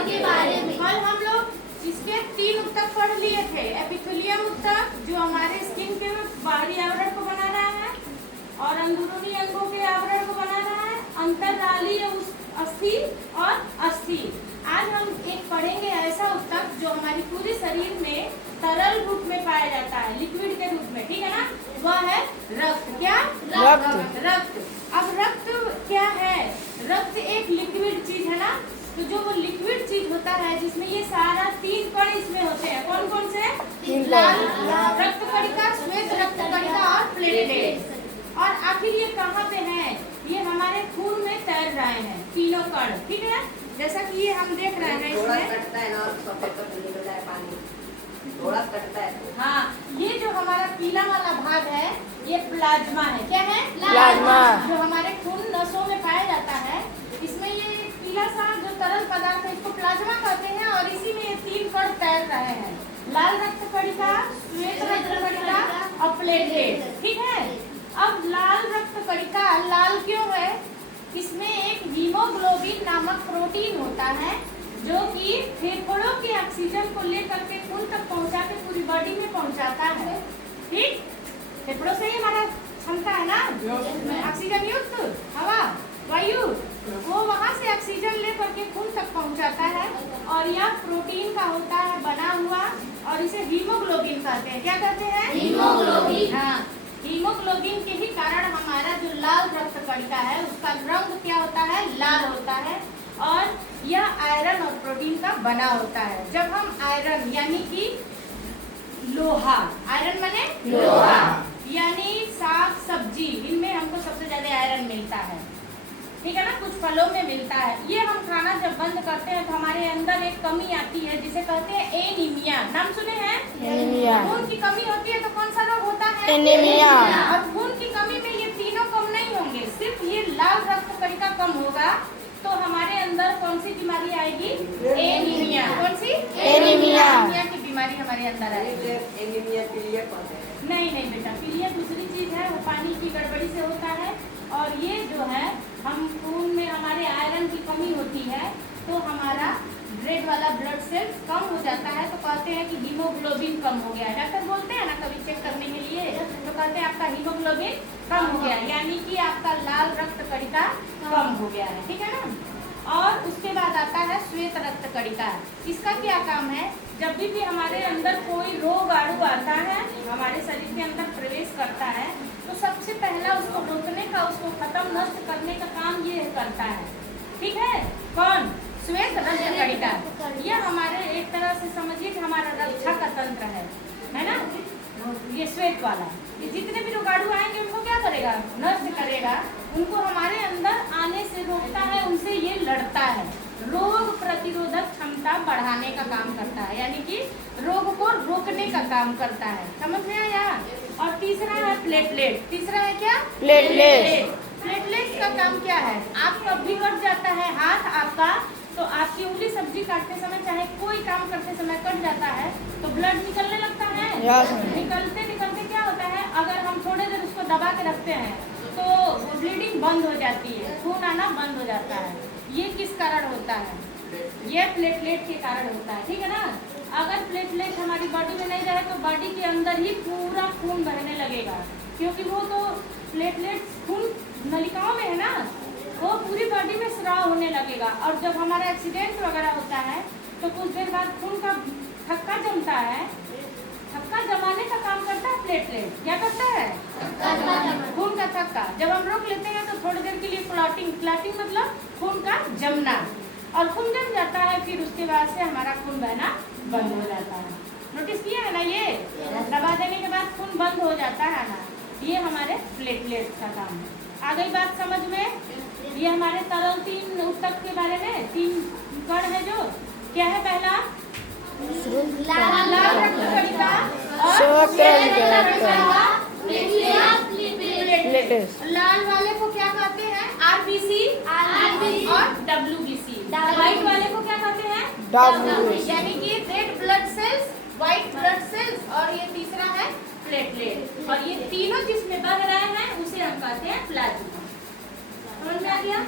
के बारे में। कल हम लोग इसके 3 ऊतक पढ़ लिए थे। एपिथेलियम ऊतक जो हमारे स्किन के बाहरी आवरण को बना रहा है और अंदरूनी अंगों के आवरण को बना रहा है, अंतररालीय अस्थि और अस्थि। आज हम एक पढ़ेंगे ऐसा ऊतक जो हमारी पूरे शरीर में तरल रूप में पाया जाता है, लिक्विड के रूप में, ठीक है ना। वह है रक्त। क्या? रक्त। अब रक्त क्या है? रक्त एक लिक्विड चीज है ना। तो जो वो लिक्विड चीज होता है जिसमें ये सारा 3 कण इसमें होते हैं। कौन कौन से? लाल रक्त कणिका, श्वेत रक्त कणिका और प्लेटलेट। और आखिर ये कहाँ पे है? ये हमारे खून में तैर रहे हैं तीनों कण, ठीक है। जैसा कि ये हम देख रहे हैं इसमें कटता है ना, पानी थोड़ा कटता है। हाँ, ये जो हमारा पीला वाला भाग है ये प्लाज्मा है। क्या है? प्लाज्मा। जो हमारे खून नसों में पाया जाता है। इसमें ये पीला सा जो तरल पदार्थ है इसको प्लाज्मा कहते हैं और इसी में ये 3 कण तैर रहे हैं, लाल रक्त कणिका, श्वेत रक्त कणिका और प्लेटलेट, ठीक है। अब लाल रक्त कणिका लाल क्यों है? इसमें एक हीमोग्लोबिन नामक प्रोटीन होता है जो कि फेफड़ों के ऑक्सीजन को लेकर के खून तक पहुंचा के पूरी बॉडी में पहुंचाता है, ठीक। फेफड़ों से ही हमारा क्षमता है ना, ऑक्सीजन युक्त हवा, वायु, वो वहाँ से ऑक्सीजन लेकर के खून तक पहुंचाता है और यह प्रोटीन का होता है बना हुआ और इसे हीमोग्लोबिन कहते हैं। क्या कहते हैं? हीमोग्लोबिन। हाँ, हीमोग्लोबिन के ही कारण हमारा जो लाल रक्त कणिका है उसका रंग क्या होता है? लाल होता है और यह आयरन और प्रोटीन का बना होता है। जब हम आयरन यानी कि लोहा, आयरन माने लोहा, यानी साग सब्जी, इनमें हमको सबसे ज्यादा आयरन मिलता है, ठीक है ना। कुछ फलों में मिलता है। ये हम खाना जब बंद करते हैं तो हमारे अंदर एक कमी आती है जिसे कहते हैं एनीमिया। नाम सुने हैं? एनीमिया। खून की कमी होती है तो कौन सा रोग होता है? एनीमिया। और खून की कमी में ये तीनों कम नहीं होंगे, सिर्फ ये लाल रक्त कणिका कम होगा तो हमारे अंदर कौन सी बीमारी आएगी? एनीमिया। कौन सी? एनीमिया। एनीमिया की बीमारी हमारे अंदर आएगी। एनीमिया पीलिया कौन है? नहीं बेटा, पीलिया दूसरी चीज है, वो पानी की गड़बड़ी से होता है। और ये जो है हम खून में हमारे आयरन की कमी होती है तो हमारा रेड वाला ब्लड सेल्स कम हो जाता है तो कहते हैं कि हीमोग्लोबिन कम हो गया है। डॉक्टर बोलते हैं ना कभी चेक करने के लिए तो कहते हैं आपका हीमोग्लोबिन कम हो गया है, यानी कि आपका लाल रक्त कणिका कम हो गया है, ठीक है ना। और उसके बाद आता है श्वेत रक्त कणिका। इसका क्या काम है? जब भी हमारे अंदर कोई रोग आड़ू आता है, हमारे शरीर के अंदर प्रवेश करता है तो सबसे पहला उसको रोकने का, उसको खत्म नष्ट करने का काम ये करता है, ठीक है। कौन? श्वेत रक्त कणिका। यह हमारे एक तरह से समझिए कि हमारा रक्षा का तंत्र है ना। ये श्वेत वाला ये जितने भी रोगाणु आएंगे उनको क्या करेगा? नष्ट करेगा, उनको हमारे अंदर आने से रोकता है, उनसे ये लड़ता है, रोग प्रतिरोधक क्षमता बढ़ाने का काम करता है, यानी कि रोग को रोकने का काम करता है। समझ में आया? और तीसरा है प्लेटलेट। तीसरा है क्या? प्लेटलेट। प्लेटलेट का काम क्या है? आप कभी कट जाता है हाथ आपका तो आपकी उंगली सब्जी काटते समय चाहे कोई काम करते समय कट जाता है तो ब्लड निकलने लगता है। निकलते निकलते क्या होता है, अगर हम थोड़ी देर उसको दबा के रखते हैं तो ब्लीडिंग बंद हो जाती है, खून आना बंद हो जाता है। ये किस कारण होता है? ये प्लेटलेट के कारण होता है, ठीक है ना। अगर प्लेटलेट हमारी बॉडी में नहीं रहे तो बॉडी के अंदर ही पूरा खून बहने लगेगा, क्योंकि वो तो प्लेटलेट खून नलिकाओं में है ना, वो पूरी बॉडी में स्राव होने लगेगा। और जब हमारा एक्सीडेंट वगैरह होता है तो कुछ देर बाद खून का थक्का जमता है, थक्का जमाने का काम करता है प्लेटलेट। क्या करता है? खून का थक्का। जब हम रोक लेते हैं तो थोड़ी देर के लिए क्लॉटिंग मतलब खून का जमना, और खून जम जाता है फिर उसके बाद से हमारा खून बहना बंद हो जाता है। नोटिस किया है ना? ये दबा देने के बाद खून बंद हो जाता है ना, ये हमारे प्लेटलेट का काम है। आ गई बात समझ में? ये हमारे तरल 3 ऊतक के बारे में 3 कण है जो क्या है? पहला लाल रक्त कणिका और लाल वाले को क्या कहते हैं? आरबीसी और डब्ल्यूबीसी। व्हाइट वाले को क्या कहते हैं? WBC। यानी कि red blood cells, white blood cells, और ये तीसरा है प्लेटलेट। और ये तीनों जिसमें बह रहे हैं उसे हम कहते हैं प्लाज्मा। समझ में आ गया?